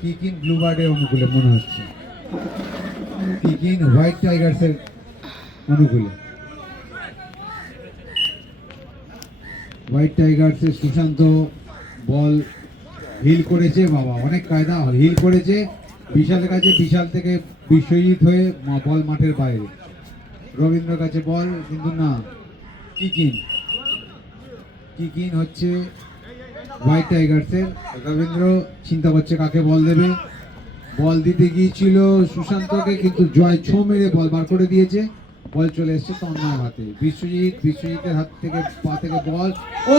কিকিন ব্লুবার্ডের অনুকূলে মনে হচ্ছে, কিকিন হোয়াইট টাইগার্সের অনুকূলে। হোয়াইট টাইগার্সের সুশান্ত বল হিল করেছে, বাবা অনেক কায়দা হিল করেছে বিশালের কাছে, বিশাল থেকে বিশ্বজিৎ হয়ে বল মাঠের বাইরে। রবীন্দ্রের কাছে বল, কিন্তু না, কিকিন হচ্ছে হোয়াইট টাইগার্সের। রবীন্দ্র চিন্তা করছে কাকে বল দেবে, বল দিতে গিয়েছিল সুশান্তকে, কিন্তু জয় ছো মেরে বল বার করে দিয়েছে। বল চলে এসছে তন্ময়ের হাতে। বিশ্বজিতের হাত থেকে পা থেকে বল, ও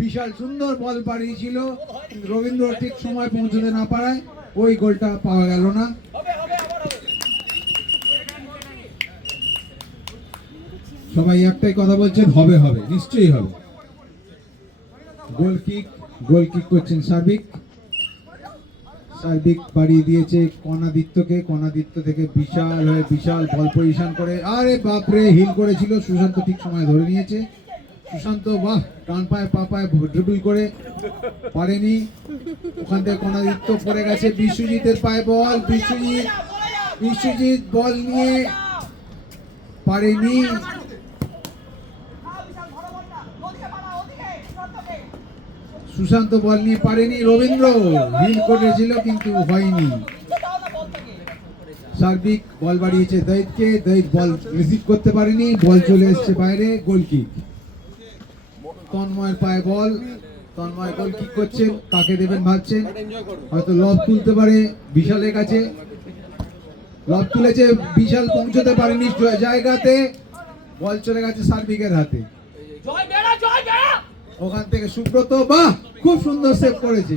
বিশাল সুন্দর বল পাঠিয়েছিল, রবীন্দ্র ঠিক সময় পৌঁছতে না পারায় ওই গোলটা পাওয়া গেল না। সবাই একটাই কথা বলছেন, হবে হবে, নিশ্চয়ই হবে। গোল কিক করছেন সার্বিক বাড়িয়ে দিয়েছে কণাদিত্যকে। কণাদিত্য থেকে বিশাল বল পজিশন করে, আরে বাপরে, হিল করেছিল সুশান্ত, ঠিক সময় ধরে নিয়েছে সুশান্ত। বাহ, ডান পায়ে পা পায়ে ড্রিবল করে পারেনি, ওখান থেকে কণাদিত্য পড়ে গেছে বিশ্বজিতের পায়ে বল। বিশ্বজিৎ বল নিয়ে পারেনি, সুশান্ত বল নিয়ে পারেনি, রবীন্দ্র হিল করেছিল কিন্তু হয়নি। সার্বিক বল বাড়িয়েছে দৈতকে, দৈত বল রিসিভ করতে পারেনি, বল চলে এসছে বাইরে। গোল কিক, তন্ময়ের পায়ে বল, তন্ময় গোল কিক করছেন, কাকে দেবেন ভাবছেন, হয়তো লব তুলতে পারে বিশালের কাছে, লব তুলেছে বিশাল, পৌঁছতে পারেনি জায়গাতে, বল চলে গেছে সার্বিকের হাতে। ওখান থেকে সুব্রত, বাহ, খুব সুন্দর সেভ করেছে,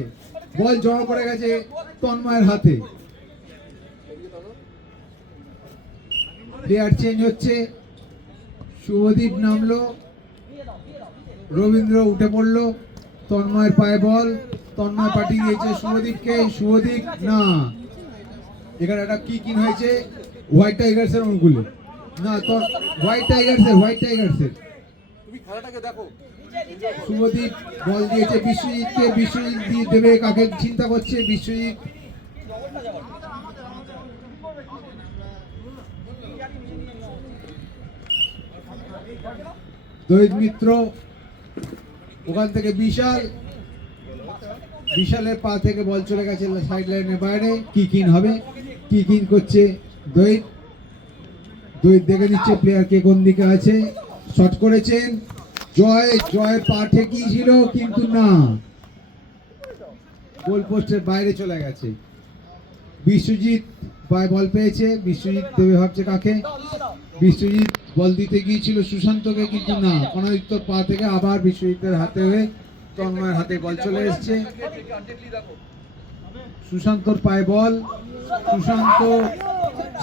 বল জমা পড়ে গেছে তন্ময়ের হাতে। প্লেয়ার চেঞ্জ হচ্ছে, শুভদীপ নামলো, রবীন্দ্র উঠে পড়লো, তন্ময়ের পায়ে বল, তন্ময় পাঠিয়ে দিয়েছে শুভদীপকে, শুভদীপ না, এখানে একটা কিকিন হয়েছে হোয়াইট টাইগার্সের অনুকূলে, না হোয়াইট টাইগার্সের। শুভদীপ বল দিয়েছে বিশ্বজিৎকে, বিশ্বজিৎ দিয়ে দেবে কাকে চিন্তা করছে, বিশ্বজিৎ দৈত মিত্র, ওখান থেকে বিশালের পা থেকে বল চলে গেছে সাইড লাইনের বাইরে। কিকিন হবে, কিকিন করছে দৈত দেখে নিচ্ছে প্লেয়ার কে কোন দিকে আছে। শট করেছেন জয়ের পা ঠেকিয়েছিল, কিন্তু না, গোল পোস্টের বাইরে চলে গেছে। বিশ্বজিৎ পায়ে বল পেয়েছে, বিশ্বজিৎ দেবে ভাবছে কাকে, বিশ্বজিৎ বল দিতে গিয়েছিল সুশান্তকে, কিন্তু না, কণাদিত্যর পা থেকে আবার বিশ্বজিতের হাতে হয়ে তন্ময়ের হাতে বল চলে এসছে। সুশান্তর পায়ে বল, সুশান্ত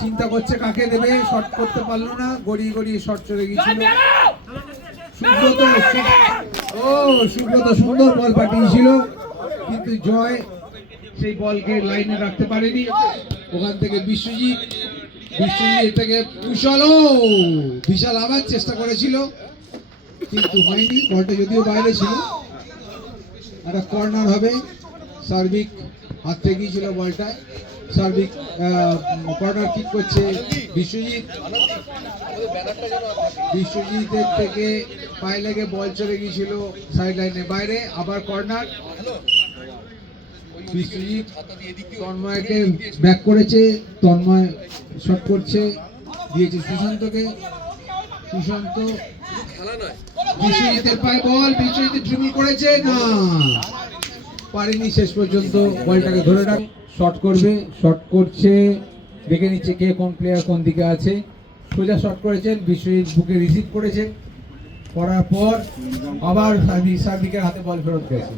চিন্তা করছে কাকে দেবে, শট করতে পারলো না, গড়িয়ে শট চলে গিয়েছিল। সুব্রত সুন্দর বল পাঠিয়েছিল, কিন্তু জয় সেই বলকে লাইনে রাখতে পারেনি। ওখান থেকে বিশ্বজিৎ থেকে বিশাল আবার চেষ্টা করেছিল, কিন্তু হয়নি, বলটা যদিও বাইরে ছিল। একটা কর্নার হবে, সার্বিক হাত থেকে গিয়েছিল বলটা, সার্বিক কর্নার কিক করছে বিশ্বজিতের থেকে পায়ে লেগে বল চলে গিয়েছিল সাইড লাইনের বাইরে, আবার কর্নার। বিশ্বজিৎ তন্ময়কে ব্যাক করেছে, তন্ময় শট করছে, দিয়েছে সুশান্তকে, সুশান্ত বিশ্বজিতের পায়ে বল, বিশ্বজিৎ ড্রিবল করেছে, না পারেনি শেষ পর্যন্ত বলটাকে ধরে রাখ। শট করছে, দেখে নিচ্ছে কে কোন প্লেয়ার কোন দিকে আছে, সোজা শট করেছেন, বিশ্বজিৎ বুকে রিসিভ করেছেন, করার পর আবার সার্বিকের হাতে বল ফেরত গেছে।